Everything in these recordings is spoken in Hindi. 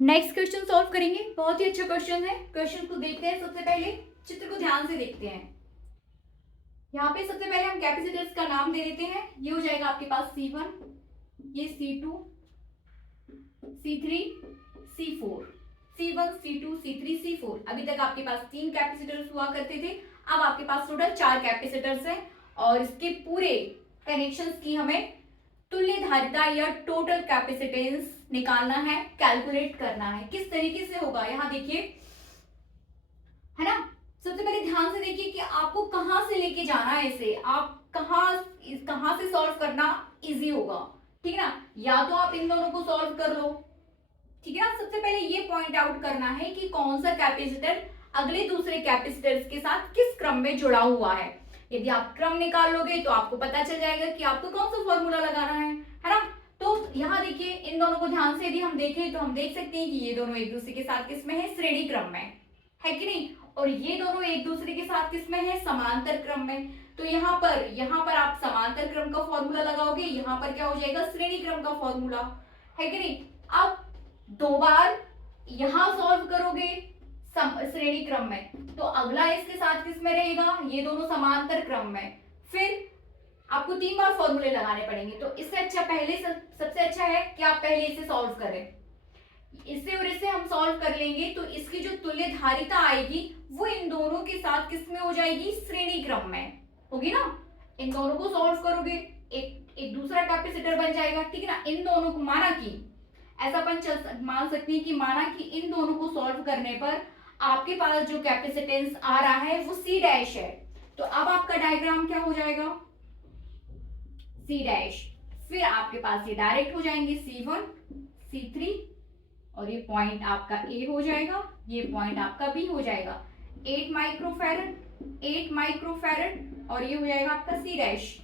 नेक्स्ट क्वेश्चन सॉल्व करेंगे। बहुत ही अच्छा क्वेश्चन है। क्वेश्चन को देखते हैं। सबसे पहले चित्र को ध्यान से देखते हैं। यहाँ पे सबसे पहले हम कैपेसिटर्स का नाम दे देते हैं। ये हो जाएगा आपके पास C1, ये C2, C3, C4, C1, C2, C3, C4। अभी तक आपके पास 3 कैपेसिटर्स हुआ करते थे, अब आपके पास टोटल 4 कैपेसिटर्स हैं और इसके पूरे कनेक्शंस की हमें तुल्य धारिता या टोटल कैपेसिटेंस निकालना है, कैलकुलेट करना है। किस तरीके से होगा यहाँ देखिए, है ना। सबसे पहले ध्यान से देखिए कि आपको कहां से लेके जाना है इसे, आप कहां से सॉल्व करना इजी होगा, ठीक है ना। या तो आप इन दोनों को सॉल्व कर लो, ठीक है ना। सबसे पहले ये पॉइंट आउट करना है कि कौन सा कैपेसिटर अगले दूसरे कैपेसिटर्स के साथ किस क्रम में जुड़ा हुआ है। यदि आप क्रम निकाल लोगे तो आपको पता चल जाएगा कि आपको कौन सा फॉर्मूला लगाना है ना। तो यहाँ देखिए, इन दोनों को ध्यान से यदि हम देखें तो हम देख सकते हैं कि ये दोनों एक दूसरे के साथ किस में है, श्रेणी क्रम में, है कि नहीं। और ये दोनों एक दूसरे के साथ किस में है, समांतर क्रम में। तो यहाँ पर आप समांतर क्रम का फॉर्मूला लगाओगे, यहाँ पर क्या हो जाएगा, श्रेणी क्रम का फॉर्मूला, है कि नहीं। अब 2 बार यहां सॉल्व करोगे श्रेणी क्रम में, तो अगला इसके साथ किस में रहेगा, ये दोनों समांतर क्रम में। फिर आपको 3 बार फॉर्मूले लगाने पड़ेंगे। तो इससे अच्छा सबसे अच्छा है कि आप पहले इसे सॉल्व करें। इससे और इससे हम सॉल्व कर लेंगे तो इसकी जो तुल्य धारिता आएगी वो इन दोनों के साथ किस में हो जाएगी, श्रेणी क्रम में होगी ना। इन दोनों को सॉल्व करोगे, एक दूसरा कैपेसिटर बन जाएगा, ठीक है ना। इन दोनों को माना कि ऐसा अपन मान सकते हैं कि माना कि इन दोनों को सॉल्व करने पर आपके पास जो कैपेसिटेंस आ रहा है वो C डैश है। तो अब आपका डायग्राम क्या हो जाएगा, C डैश। फिर आपके पास ये डायरेक्ट हो जाएंगे C1, C3 और ये पॉइंट आपका A हो जाएगा, ये पॉइंट आपका B हो जाएगा। 8 माइक्रोफैरड, 8 माइक्रोफैरड और ये हो जाएगा आपका C डैश।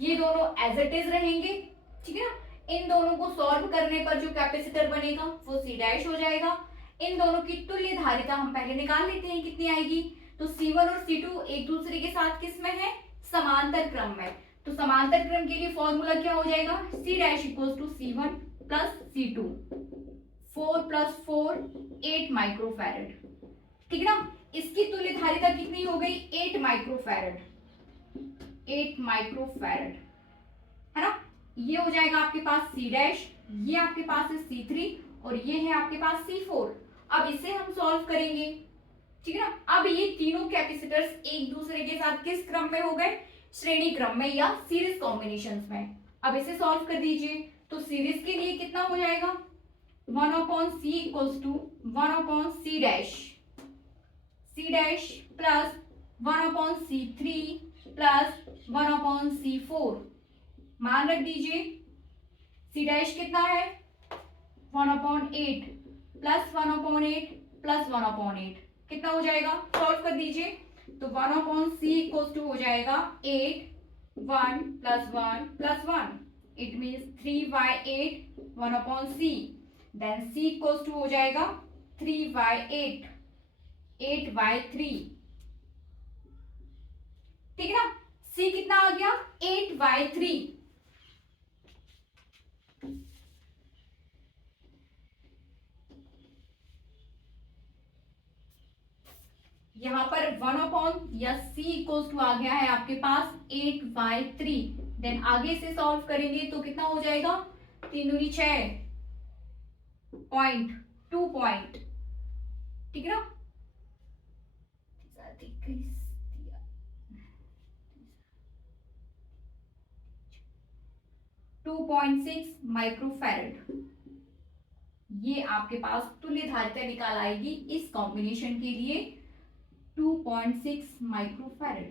ये दोनों एज इट इज रहेंगे, ठीक है ना। इन दोनों को सॉल्व करने पर जो कैपेसिटर बनेगा वो C डैश हो जाएगा। इन दोनों की तुल्य धारिता हम पहले निकाल लेते हैं कितनी आएगी। तो C1 और C2 एक दूसरे के साथ किस में है, समांतर क्रम में। तो समांतर क्रम के लिए फॉर्मूला क्या हो जाएगा, C dash equals to C1 plus C2, 4 plus 4 8 microfarad, ठीक है ना। इसकी तुल्य धारिता कितनी हो गई, 8 माइक्रोफैरड, 8 माइक्रोफैरड, है ना। ये हो जाएगा आपके पास C डैश, ये आपके पास है C3 और ये है आपके पास C4। अब इसे हम सॉल्व करेंगे, ठीक है ना। अब ये तीनों कैपेसिटर्स एक दूसरे के साथ किस क्रम में हो गए, श्रेणी क्रम में या सीरीज कॉम्बिनेशंस में। अब इसे सॉल्व कर दीजिए। तो सीरीज के लिए कितना हो जाएगा, 1/c equals to 1/c dash, C dash plus 1/c3 plus 1/c4। मान रख दीजिए C डैश कितना है, 1/8 प्लस 1/8 प्लस 1/8 कितना हो जाएगा, सॉल्व कर दीजिए। तो 1/c इक्वल्स टू हो जाएगा 8 1 plus 1 plus 1, it means 3/8 1/c। Then c equals to हो जाएगा 3/8 8/3, ठीक है ना। c कितना आ गया, 8/3। यहाँ पर 1/, या c इक्वल्स टू आ गया है आपके पास 8/3। देन आगे से सॉल्व करेंगे तो कितना हो जाएगा, 3 दूनी 6 पॉइंट 2 पॉइंट, ठीक है ना। 2.6 माइक्रोफैरड ये आपके पास तुल्य धारिता निकाल आएगी इस कॉम्बिनेशन के लिए, 2.6 माइक्रोफैरड,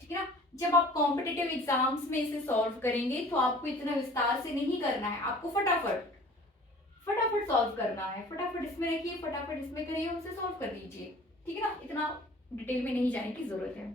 ठीक है ना। जब आप कॉम्पिटिटिव एग्जाम्स में इसे सॉल्व करेंगे तो आपको इतना विस्तार से नहीं करना है, आपको फटाफट सॉल्व करना है। फटाफट इसमें रखिए, फटाफट इसमें करिए, उसे सॉल्व कर लीजिए, ठीक है ना। इतना डिटेल में नहीं जाने की जरूरत है।